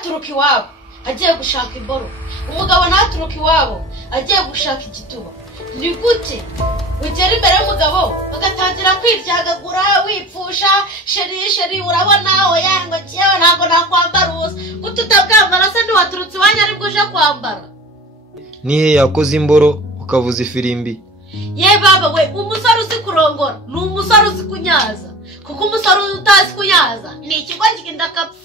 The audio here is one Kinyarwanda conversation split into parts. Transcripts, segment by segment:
ntaturuka iwabo agiye gushaka imboro, umugabo ntaturuka iwabo agiye gushaka igituba. Ni gute ugera imbere y'umugabo bagatangira kwiryagagura wipfusha sheri urabona oya ngo kiyewe ntago nakwambara ubusa, gute utabwambara se ntiwaturutse iwanyu aribwo uje kwambara? Nihe yakoze imboro ukavuza ifirimbi? Ye baba we, umusore uzi kurongora ni umusore uzi kunyaza, kuko umusore utazi kunyaza ni ikigo kiginda kapfa.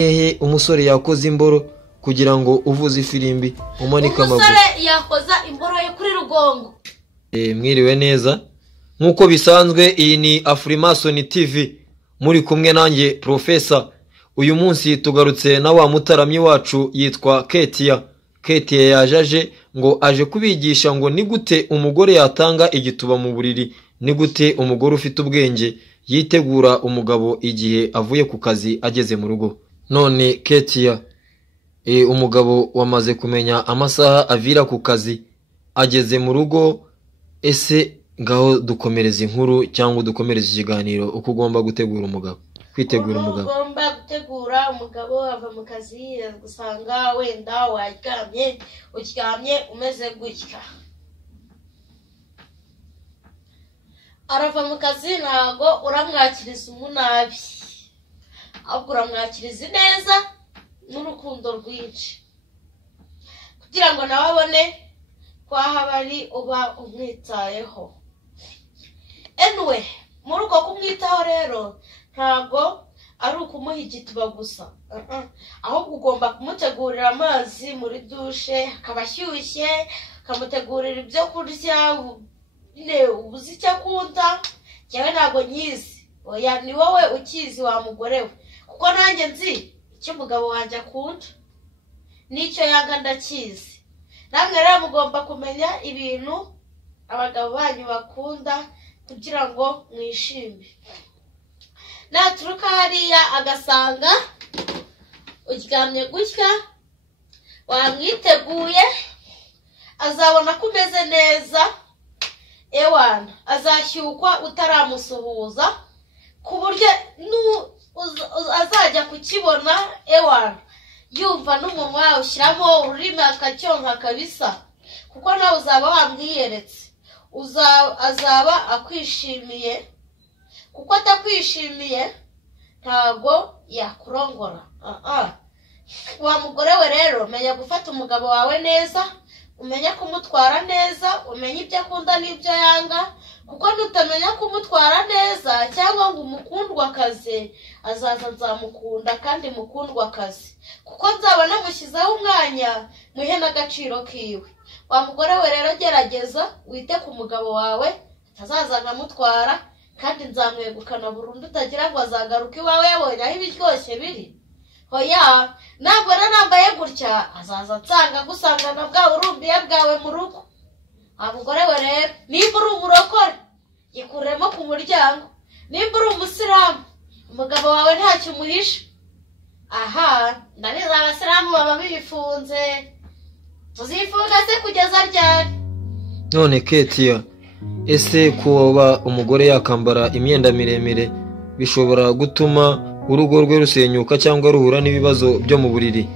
Nihe umusore yakoze imboro kugira ngo uvuze ifirimbi umanika amaguru? Umusore yakoza imboro ye kuri Rugongo. Mwiriwe neza, nkuko bisanzwe iyi ni Afrimason TV, muri kumwe nanjye Professor. Uyu munsi tugarutse na wa mutaramyi wacu yitwa Ketia. Ketia yajaje ngo aje kubigisha ngo ni gute umugore yatanga igituba mu buriri, ni gute umugore ufite ubwenge yitegura umugabo igihe avuye ku kazi ageze mu rugo. None Ketia, umugabo wamaze kumenya amasaha avira ku kazi ageze mu rugo, ese ngaho dukomereza inkuru cyangwa dukomereza ikiganiro uko ugomba gutegura umugabo, kwitegura umugabo. Ugomba gutegura umugabo ava mu kazi gusanga wenda uryamye umeze gutya. Arava mu kazi ntago uramwakiriza umunabi, ahubwo uramwakiriza neza n'urukundo rwinshi, kugira ngo nawe abone ko aho ari uba umwitayeho. Anyway, muri uko kumwitaho rero ntago ari ukumuha igituba gusa, ahubwo ugomba kumutegurira amazi muri dushe akaba ashyushye, ukamutegurira ibyo kurya ubuze icyo akunda. Njyewe ntago nyizi, oya ni wowe ukizi wa mugore we, kuko nanjye nzi icyo umugabo wanjye akunda n'icyo yanga ndakizi. Namwe rero mugomba kumenya ibintu abagabo banyu bakunda kugira ngo mwishime. Naturuka hariya agasanga uryamye gutya wamwiteguye, azabona ko umeze neza, ewana azashyukwa utaramusuhuza, ku buryo azajya kukibona ewana yumva n'umunwa ushyiramo ururimi akacyonka kabisa, kuko nawe uzaba wamwiyeretse. Azaba akwishimiye, kuko atakwishimiye ntago yakurongora. Wa mugore we rero, menya gufata umugabo wawe neza, umenya kumutwara neza, umenya ibyo akunda n'ibyo yanga, kuko nutamenya kumutwara neza cyangwa ngo umukundwakaze, azaza nzamukunda kandi mukundwakaze, kuko nzaba namushyizeho umwanya muhe n'agaciro kiwe. Wa mugore we rero, gerageza wite ku mugabo wawe atazaza nkamutwara, kandi nzamwegukana burundu, utagira ngo azagaruka iwawe yabonye aho ibiryoshye biri. Hoya, ntabwo nambaye gutya azaza nsanga gusangana bwa burumbiye bwawe mu rugo. Wa mugore we rero, nimba uri umurokore yikuremo ku muryango, nimba uri umusilamu umugabo wawe ntacyo umuhisha. Ndaniza abasilamu baba bifunze, tuzifunga se kugeza ryari? None Ketia, ese kuba umugore yakambara imyenda miremire bishobora gutuma urugo rwe rusenyuka cyangwa ruhura n'ibibazo byo mu buriri?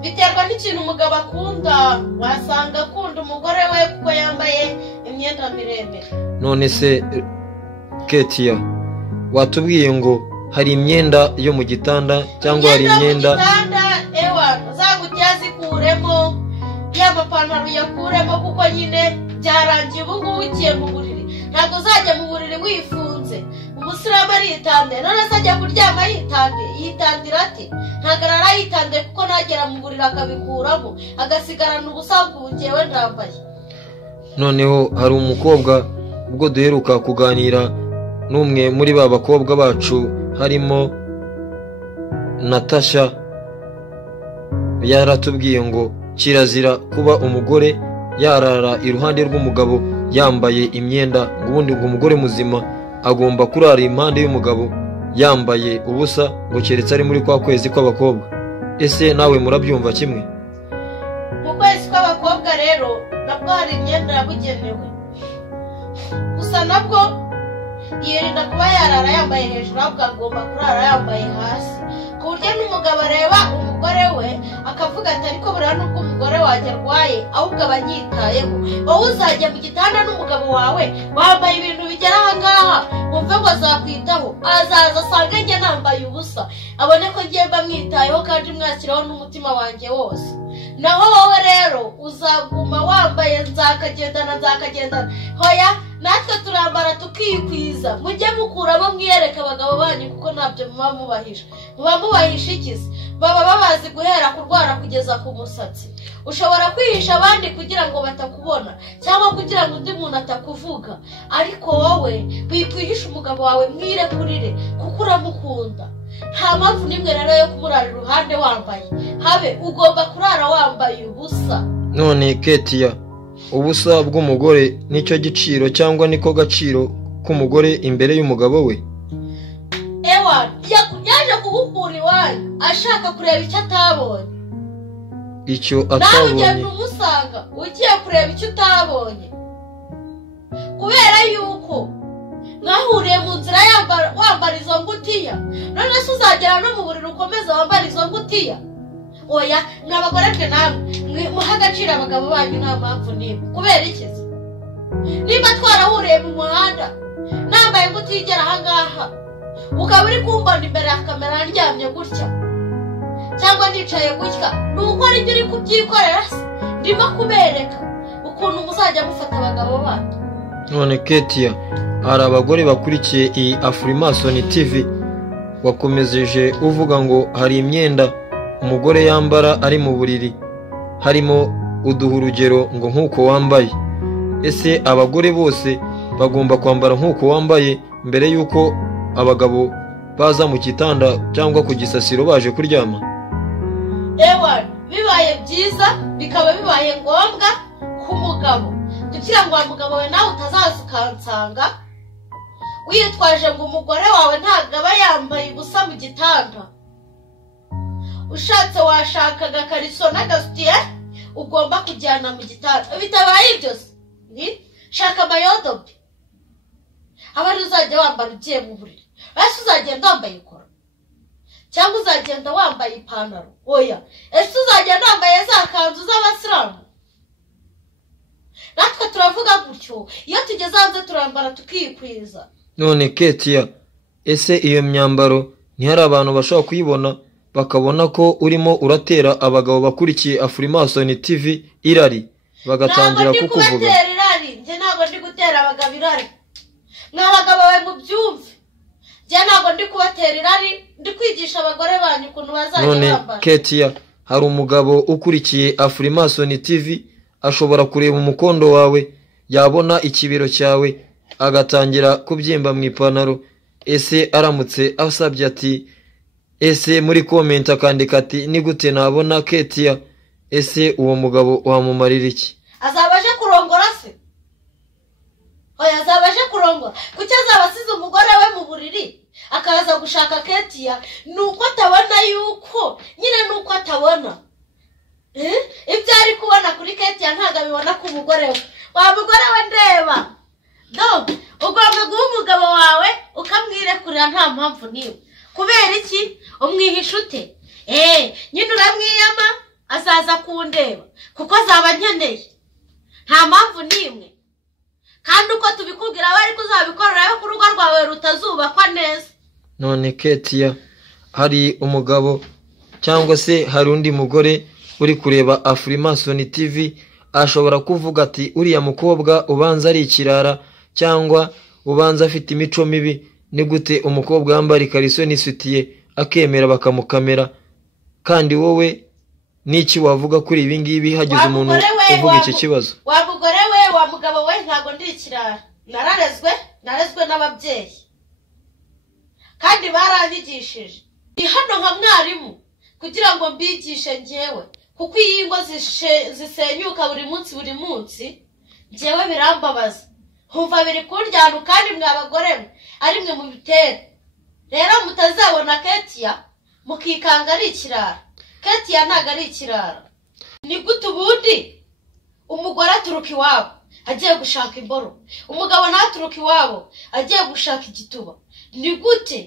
Biterwa n'ikintu umugabo akunda. Wasanga akunda umugore we kuko yambaye imyenda miremire. None se Ketia, watubwiye ngo hari imyenda yo mu gitanda cyangwa hari imyenda zagukuremo, y'amapantaro yakuremo, kuko nyine byarangiye ubu ngubu ugiye mu buriri. Ntabwo uzajya mu buriri wifunze. Umusilamu aritande, none se ajya kuryama yitandira ati? Ntabwo arara yitande, kuko nagera mu buriri akabikuramo agasigarana ubusa bw'ubugewe ndambaye. Noneho hari umukobwa, ubwo duheruka kuganira n'umwe muri ba bakobwa bacu harimo Natasha, yaratubwiye ngo kirazira kuba umugore yarara iruhande rw'umugabo yambaye imyenda, ngo ubundi ngo umugore muzima agomba kurara impande y'umugabo yambaye ubusa, ngo keretse ari muri kwa kwezi kw'abakobwa. Ese nawe murabyumva kimwe? Mu kwezi kw'abakobwa rero nabwo hari imyenda yabugenewe, gusa nabwo yirinda kuba yarara yambaye hejuru ahubwo agomba kurara yambaye hasi ku buryo n'umugabo areba umugore we akavuga ati ariko buriya nubwo umugore wanjye arwaye ahubwo aba anyitayeho wowe uzajya mu gitanda n'umugabo wawe wambaye ibintu bigera aha ngaha wumve ngo azakwitaho azaza asange njye nambaye ubusa abone ko ngiye mba mwitayeho kandi mwakiraho n'umutima wanjye wose naho wowe rero uzaguma wambaye nzakagendana hoya natwe turambara tukikwiza mujye mukuramo mwiyereka abagabo banyu kuko ntabyo muba mubahisha ikizi baba babazi guhera kurwara kugeza ku musatsi ushobora kwihisha abandi kugira ngo batakubona cyangwa kugira ngo undi muntu atakuvuga ariko wowe wikwihisha umugabo wawe mwirekurire kuko uramukunda nta mpamvu n'imwe rero yo kumurara iruhande wambaye habe ugomba kurara wambaye ubusa. None Ketia, ubusa bw'umugore nicyo giciro cyangwa niko gaciro k'umugore imbere y'umugabo we? Ewa yaje kugukura iwanyu ashaka kureba icyo atabonye. Icyo atabonye nawe ugenda umusanga ugiye kureba icyo utabonye kubera yuko mwahuriye mu nzira wambara izo ngutiya none se uzagera no mu buriri ukomeza wambara izo ngutiya? Oya mwabagore twe namwe muha agaciro abagabo banyu nta mpamvu n'imwe kubera ikizi niba twarahuriye mu muhanda nambaye ingutiya igera aha ngaha ukaba uri kumbona imbere ya kamera ndyamye gutya cyangwa nicaye gutya ni uko ari byo uri kubyikorera se ndimo kubereka ukuntu muzajya mufata abagabo banyu. None Ketia, hari abagore bakurikiye iyi Afrimason TV wakomejeje uvuga ngo hari imyenda umugore yambara ari mu buriri harimo uduha urugero ngo nk'uko wambaye. Ese abagore bose bagomba kwambara nk'uko wambaye mbere y'uko abagabo baza mu gitanda cyangwa ku gisasiro baje kuryama? Ewa bibaye byiza bikaba bibaye ngombwa ku mugabo kugira ngo umugabo we nawe utazaza ukansanga witwaje ngo umugore wawe ntabwo aba yambaye ubusa mu gitanda. Ushatse washaka agakariso n'agasutiye ugomba kujyana mu gitanda. Bitabaye ibyo shaka amayodobe abari uzajya wambara ugiye mu buriri. Ese uzagenda wambaye ikora cyangwa uzagenda wambaye ipantaro? Oya, ese uzagenda wambaye za kanzu z'abasilamu? Natwe turavuga gutyo iyo tugeze hanze turambara tukikwiza. None Ketia, ese iyo myambaro ntihari abantu bashobora kuyibona bakabona ko urimo uratera abagabo bakurikiye Afrimason TV irari bagatangira kukuvuga? Njye ntabwo ndi gutera abagabo irari. Mwabagabo bawe mu byumve njye ntabwo ndi kubatera irari, ndi kwigisha abagore banyu ukuntu bazajya bambara. None Ketia, hari umugabo ukurikiye Afrimason TV ashobora kureba umukondo wawe yabona ikibero cyawe agatangira kubyimba mu ipantaro. Ese aramutse asabye ati ese muri comment akandika ati ni gute nabona Ketia, ese uwo mugabo wamumarira iki? Azabaje kurongora se? Oya azabaje kurongora kuki azabasize umugore we mu buriri akaza gushaka Ketia? Nuko atabona yuko nyine nuko atabona ibyo ari kubona kuri Ketia ntabwo abibona ku mugore we. Wa mugore we ndeba ugomba guha umugabo wawe ukamwirekurira nta mpamvu n'imwe. Kubera iki umwihisha ute? Nyine uramwiyama azaza kundeba kuko azaba nkeneye nta mpamvu n'imwe, kandi uko tubikubwira bari kuzabikorera ku rugo rwawe rutazubakwa neza. None Ketia, hari umugabo cyangwa se hari undi mugore uri kureba Afrimason TV ashobora kuvuga ati uriya mukobwa ubanza ari ikirara cyangwa ubanza afite imico mibi? Ni gute umukobwa yambara ikariso n'isutiye akemera bakamukamera? Kandi wowe niki wavuga kuri ibi ngibi hagize umuntu uvuga iki kibazo? Wa mugore we wa mugabo we ntabwo ndi ikirara, narezwe n'ababyeyi kandi baranyigishije. Ndi hano nka mwarimu kugira ngo mbigishe njyewe, kuko iyi ngo zisenyuka buri munsi njyewe birambabaza humva biri kundyana kandi mwabagore mwe ari mwe mu bitere. Rero mutazabona Ketia mukikanga ari ikirara. Ketia ntabwo ari ikirara. Ni gute ubundi umugore aturuka iwabo agiye gushaka imboro, umugabo ntaturuka iwabo agiye gushaka igituba. Ni gute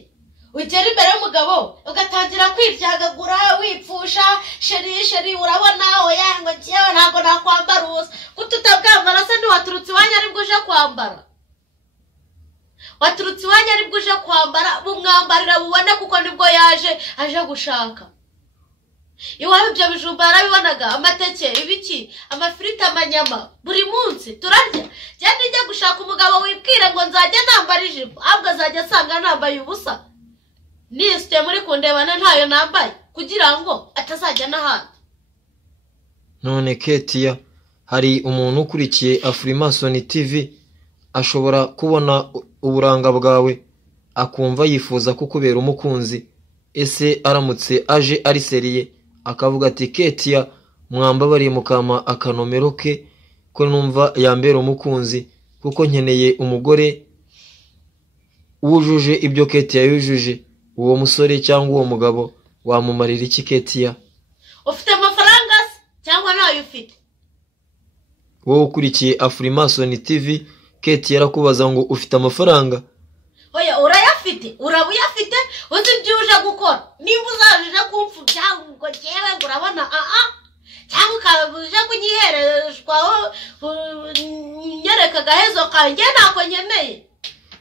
ugera imbere y'umugabo ugatangira kwiryagagura wipfusha, sheri urabona oya ngo kiyewe ntago nakwambara ubusa, kututabwambara se ntiwaturutse iwanyu aribwo uje kwambara? Waturutse iwanyu aribwo uje kwambara, bumwambarira bubone kuko nibwo aje gushaka. Iwabo ibyo bijumba yarabibonaga, amateke, ibiki, amafiriti, amanyama, buri munsi turarya. Cyane ijya gushaka umugabo wibwire ngo nzajya nambara ijipo, ahubwo azajya asanga nambaye ubusa. Nisite muri kundebana ntayo nambaye kugira ngo atazajya n'ahandi. None Ketia, hari umuntu ukurikiye Afrimason TV ashobora kubona uburanga bwawe akumva yifuza kukubera umukunzi. Ese aramutse aje ari seriye akavuga ati Ketia mwambabariye mukama akanomero ke ko numva yambera umukunzi kuko nkeneye umugore wujuje ibyo Ketia yujuje, uwo musore cyangwa uwo mugabo wamumarira iki Ketia? Ufite amafaranga cyangwa nayo ufite? Wowe ukurikiye Afrimason TV, Ketia yarakubaza ngo ufite amafaranga? Oya urayafite, urabuyafite, uzi ibyo uje gukora. Niba uzajije kumfubya ngo jewe ngo urabona cyangwa ukabuje kunyihereshwa nyereka gahezo kanjye nako nkeneye.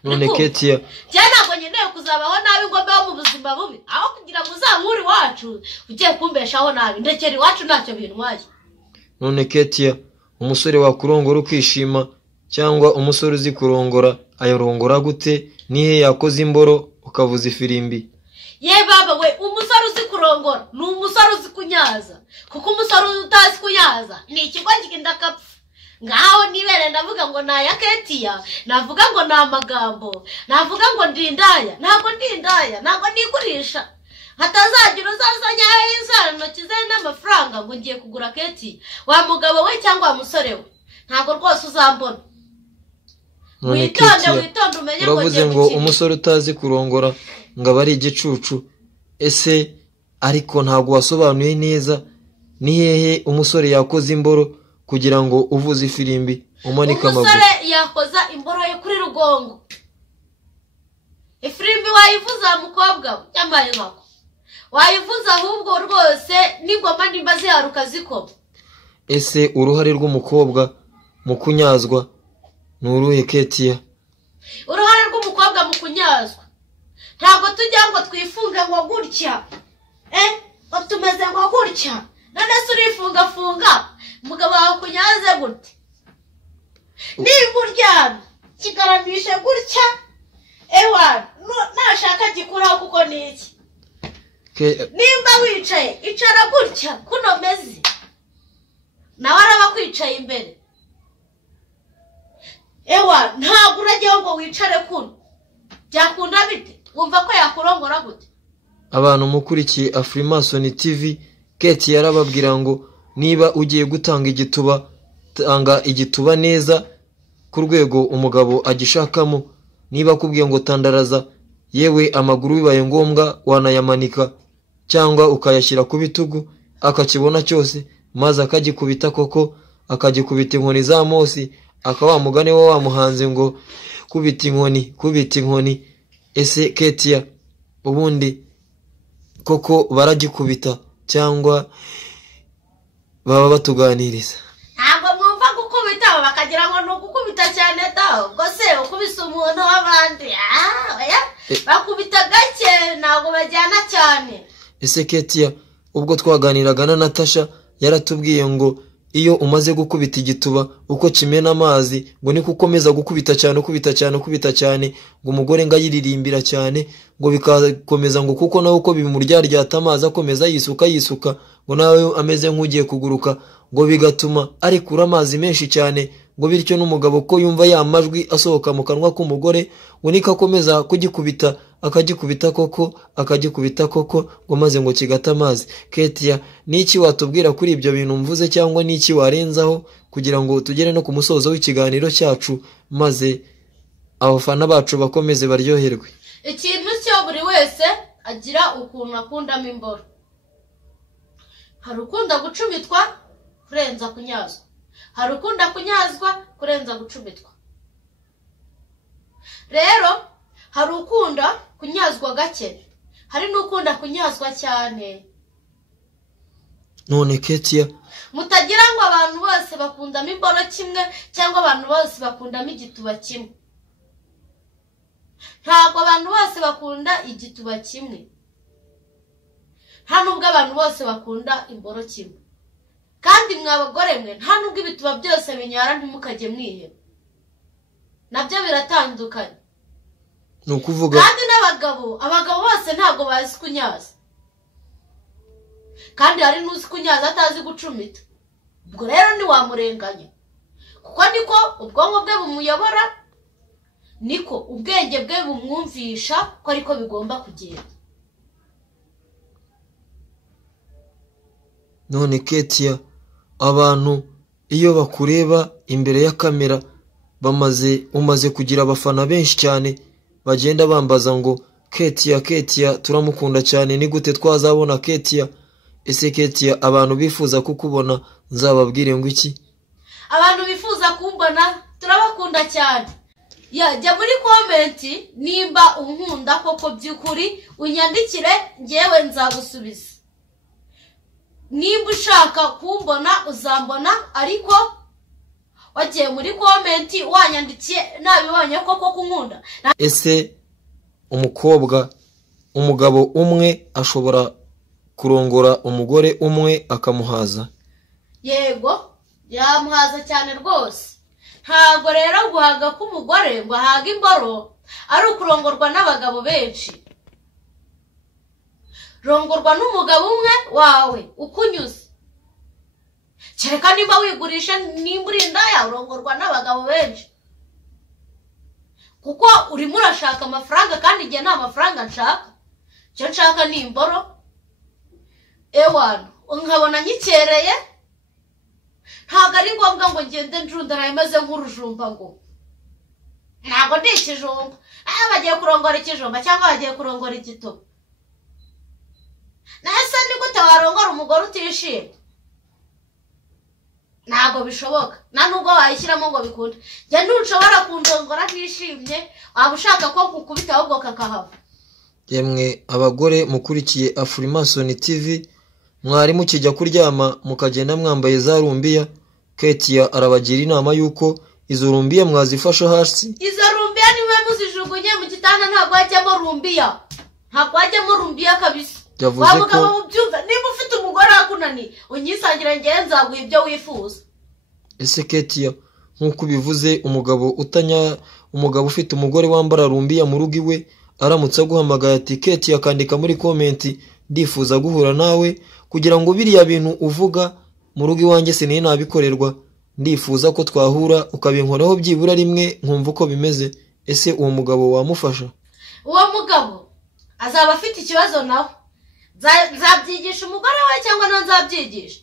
None Ketia, cyane nako nkeneye kuzabaho nabi ngo mbeho mu buzima bubi, aho kugira ngo uzamuri wacu ugiye kumbeshaho nabi, ndekera iwacu ntacyo bintwaye. None Ketia, umusore wakurongora ukishima cyangwa umusore uzi kurongora ayorongora gute? Nihe yakoze imboro ukavuza ifirimbi? Ye baba we, umusore uzi kurongora ni umusore uzi kunyaza, kuko umusore utazi kunyaza ni ikigwa kiginda kapfa. Ngaho nibere ndavuga ngo naya Ketia, navuga ngo na amagambo, navuga ngo ndindaya, ntago ndindaya, ntago nigurisha. Hatazagira uzazanya izana kize n'amafaranga ngo ngiye kugura Ketia. Wa mugabo we cyangwa wa musore we, ntago rwose uzambona. Witonde umenye ngo uravuze ngo umusore utazi kurongora ngo ari igicucu. Ese ariko ntago wasobanuye neza ni hehe umusore yakoze imboro kugira ngo uvuze ifirimbi umanika amaguru? Umusore yakoza imboro ye kuri rugongo. Ifirimbi wayivuza mukobwa cyambaye nkako, wayivuza ahubwo rwose n'ingoma nimba ziharuka zikoma. Ese uruhare rw'umukobwa mu kunyazwa ni uruhe Ketia? Uruhare rw'umukobwa mu kunyazwa ntabwo tujya ngo twifunge ngo gutya, ngo tumeze ngo gutya. None se urifunga umugabo wawe kunyaze gute? Niba uryamye kigaramishe gutya, ewa nashaka gikuraho kuko niki. Nimba wicaye icara gutya kuno mezi, nawe araba kwicaye imbere. Ewa ntabwo urajyaho ngo wicare kuno, byakunda bite? Wumva ko yakurongora gute? Abantu mukurikiye Afrimason TV, Ketia yarababwira ngo niba ugiye gutanga igituba, tanga igituba neza ku rwego umugabo agishakamo. Niba akubwiye ngo tandaraza, yewe amaguru bibaye ngombwa wanayamanika cyangwa ukayashyira ku bitugu akakibona cyose, maze akagikubita koko, akagikubita inkoni za Mosi, akawa mugane wo wamuhanze ngo kubita inkoni. Ese Ketia, ubundi koko baragikubita cyangwa baba batuganiriza? Ntabwo mwumva gukubita bakagira ngo nugukubita cyane da, ubwo se ukubisa umuntu w'abandi bakubita gake ntabwo bajyana cyane. Ese Ketia, ubwo twaganiraga na Natasha yaratubwiye ngo iyo umaze gukubita igituba uko kimena amazi ngo niko ukomeza gukubita cyane ngo umugore ngayiririmbira cyane ngo bikakomeza ngo kuko nawe uko bimuryaryata amazi akomeza yisuka ngo nawe ameze nk'ugiye kuguruka ngo bigatuma arekura amazi menshi cyane ngo bityo n'umugabo ko yumva ya majwi asohoka mu kanwa k'umugore ngo niko akomeza kugikubita akagikubita koko ngo maze ngo kigata amazi. Ketia, niki watubwira kuri ibyo bintu mvuze cyangwa niki warenzaho kugira ngo tugere no ku musozo w'ikiganiro cyacu maze abafana bacu bakomeze baryoherwe? Ikintu cyo buri wese agira ukuntu akundamo imboro. Hari ukunda gucumitwa kurenza kunyazwa, hari ukunda kunyazwa kurenza gucumitwa. Rero hari ukunda kunyazwa gake, hari n'ukunda kunyazwa cyane. None Ketia, mutagira ngo abantu bose bakundamo imboro kimwe cyangwa abantu bose bakundamo igituba kimwe. Ntabwo abantu bose bakunda igituba kimwe, nta nubwo abantu bose bakunda imboro kimwe. Kandi mwa bagore mwe, nta nubwo ibituba byose binyara ntimukajye mwiheba, nabyo biratandukanye. nukuvuga kandi abagabo bose ntabwo bazi kunyaza, kandi hari n'uzi kunyaza atazi gucumita. Ubwo rero ni wamurenganya, kuko niko ubwonko bwe bumuyobora, niko ubwenge bwe bumwumvisha ko ariko bigomba kugenda. none Ketia, abantu iyo bakureba imbere ya kamera umaze kugira abafana benshi cyane bagenda bambaza ngo Ketia turamukunda cyane, ni gute twazabona Ketia? Ese Ketia, abantu bifuza kukubona nzababwire ngo iki? Abantu bifuza kumbona turabakunda cyane. Jya muri komenti nimba unkunda koko by'ukuri, unyandikire ngewe nzagusubiza. Nimba ushaka kumbona uzambona, ariko wagiye muri komenti wanyandikiye nabibonye koko kunkunda. Ese umugabo umwe ashobora kurongora umugore umwe akamuhaza? Yego, yamuhaza cyane rwose. Ntabwo rero guhaga k'umugore ngo ahaga imboro ari ukurongorwa n'abagabo benshi. Rongorwa n'umugabo umwe wawe ukunyuze. Kereka nimba wigurisha, nimba uri indaya, urongorwa n'abagabo benshi. Kuko urimo urashaka amafaranga, kandi igihe nta mafaranga nshaka. Icyo nshaka ni imboro. Ewana, nkabona nyikereye, ntabwo ari ngombwa ngo ngende njundana imeze nk'urujumba ngo. Ntabwo ndi ikijumba. Bagiye kurongora ikijumba cyangwa bagiye kurongora igitobo. Nahise ni gute warongora umugore utishimye? Ntabwo bishoboka. Nta nubwo wayishyiramo ngo bikunde. Njye ntushobora kundongora ntishimye, waba ushaka ko nkukubita ahubwo kakahava. Yemwe abagore mukurikiye Afrimason TV, mwari mukijya kuryama mukagenda mwambaye za rumbiya, Ketia arabagira inama yuko izo rumbiya mwazifasha hasi. Izo rumbiya niwe muzijugunye mu gitanda, ntabwo hajyamo rumbiya. Ntabwo hajyamo rumbiya kabisa. Wamugabo mubyumva, niba ufite umugore akunani unyisangira ngewe nzaguha ibyo wifuza. Ese Ketia, nkuko bivuze, umugabo ufite umugore wambara rumbiya mu rugo iwe aramutse aguhamagaye ati Ketia, akandika muri komenti ndifuza guhura nawe kugira ngo biriya bintu uvuga mu rugo iwanjye sinari nabikorerwa, ndifuza ko twahura ukabinkoraho byibura rimwe nkumva uko bimeze. Ese uwo mugabo wamufasha? Uwo mugabo azaba afite ikibazo nawe. Nzabyigisha umugore we cyangwa nzabyigisha?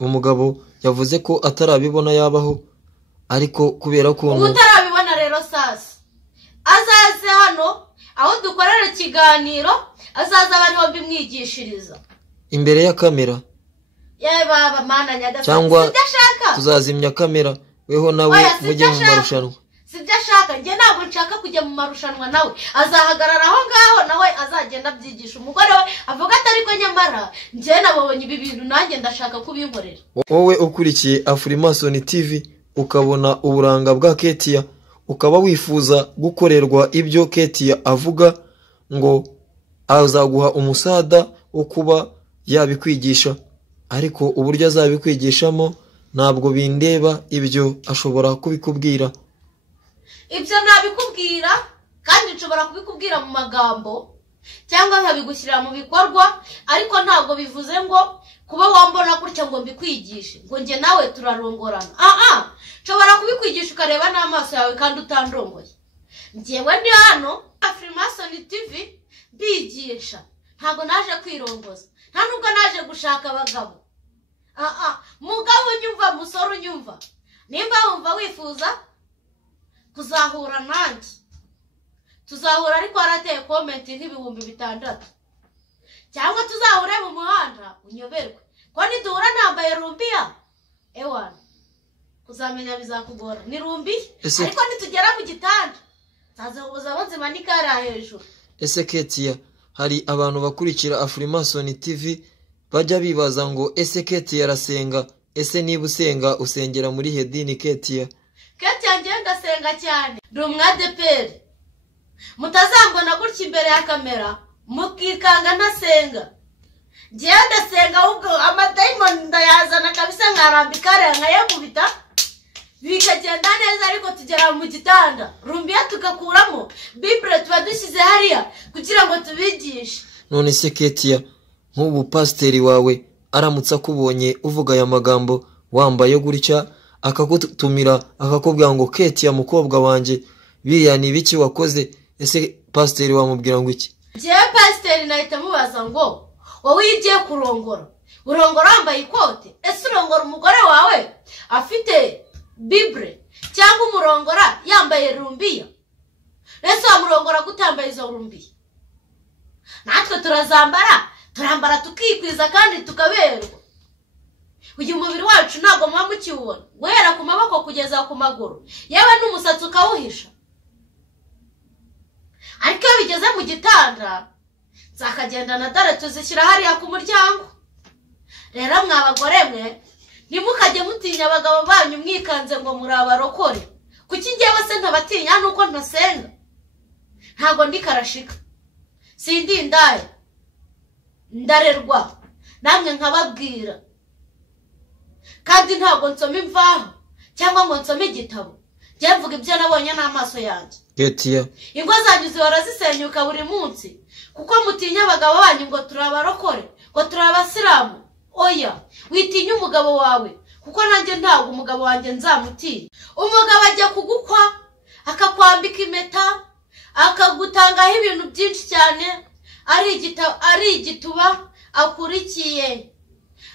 Umugabo yavuze ko atarabibona yabaho, ariko kubera ko utarabibona rero sasa azaze hano aho dukorera ikiganiro, azaza abantu bimwigishiriza imbere ya kamera. Yaye baba mana nyagasa, cyangwa tuzazimya kamera weho nawe mujye mu marushanwa. Sibyo njye ntabwo nshaka kujya mu marushanwa nawe. Azahagarara aho ngaho nawe azagenda abyigisha umugore we, avuga atari ko nyamara njye nabonye ibi bintu nanjye ndashaka kubinkorera. Wowe ukurikiye Afrimason TV ukabona uburanga bwa Ketia, ukaba wifuza gukorerwa ibyo Ketia avuga, ngo azaguha umusada wo kuba yabikwigisha, ariko uburyo azabikwigishamo ntabwo bindeba, ibyo ashobora kubikubwira. Ibyo nabikubwira, kandi nshobora kubikubwira mu magambo cyangwa nkabigushyira mu bikorwa, ariko ntabwo bivuze ngo kuba wambona gutya ngo mbikwigishe ngo njye nawe turarongorana. Nshobora kubikwigisha ukareba n'amaso yawe kandi utandongoye. Njyewe ndi hano Afrimason TV mbigisha, ntabwo naje kwirongoza, nta nubwo naje gushaka abagabo. Mugabo unyumva, musore unyumva, nimba wumva wifuza kuzahura nanjye, tuzahura, ariko harateye komenti nk'ibihumbi 6. Cyangwa tuzahure mu muhanda unyoberwe ko niduhura nambaye rumbiya ewana kuzamenya bizakugora ni rumbi Ese- ariko nitugera mu gitanda nzazahubuza bazima n'ikara hejuru. ese Ketia, hari abantu bakurikira Afrimason TV bajya bibaza ngo ese Ketia arasenga, ese niba usenga usengera muri hedini Ketia? Ketia ngiye ndasenga cyane ndi umwadeperi, mutazambona gutya imbere ya kamera mukikanga ntasenga. Ngiye ndasenga ahubwo amadayimoni ndayazana kabisa nkarambika ariya nkayakubita bikagenda neza, ariko tugera mu gitanda rumbiya tugakuramo Bible tuba dushyize hariya kugira ngo tubigishe. None se Ketia, nk'ubu pasiteri wawe aramutse akubonye uvuga aya magambo wambaye gutya akagutumira akakubwira ngo Ketia mukobwa wanjye biriya ni ibiki wakoze, ese pasiteri wamubwira ngo iki? Ngiye pasiteri nahita mubaza ngo wowe ugiye kurongora urongora wambaye ikote, ese urongora umugore wawe afite Bible cyangwa umurongora yambaye rumbiya? Ese wamurongora gutambaye izo rumbiya? Natwe turambara tukikwiza kandi tukaberwa. Uyu mubiri wacu ntabwo muba mukiwubona guhera ku maboko kugeza ku maguru, yewe n'umusatsi ukawuhisha. Ariko iyo bigeze mu gitanda nzakagenda na dore tuzishyira hariya ku muryango. Rero mwa bagore mwe ntimukajye mutinya abagabo banyu mwikanze ngo muri abarokore. Kuki njyewe se ntabatinya nuko ntasenga? Ntago ndi karashika, sindi indaya, ndarerwa namwe nkababwira, kandi ntago nsoma imvaho cyangwa ngo nsome igitabo, njye mvuga ibyo nabonye n'amaso yanjye. Ketia, Ingo zanyu zihora zisenyuka buri munsi kuko mutinya abagabo banyu ngo turi abarokore, ngo turi abasilamu. Oya, witinya umugabo wawe kuko nanjye ntabwo umugabo wanjye nzamutinya. Umugabo ajya kugukwa akakwambika impeta akagutangaho ibintu byinshi cyane, ari igituba akurikiye,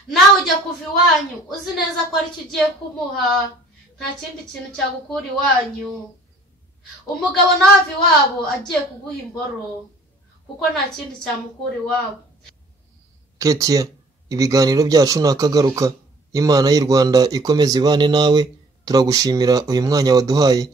nawe ujya kuva iwanyu uzi neza ko ari cyo ugiye kumuha, nta kindi kintu cyagukura iwanyu. Umugabo nawe ava iwabo agiye kuguha imboro kuko nta kindi cyamukura iwabo. Ketia, ibiganiro byacu nakagaruka. Imana y'u Rwanda ikomeze ibane nawe, turagushimira uyu mwanya waduhaye.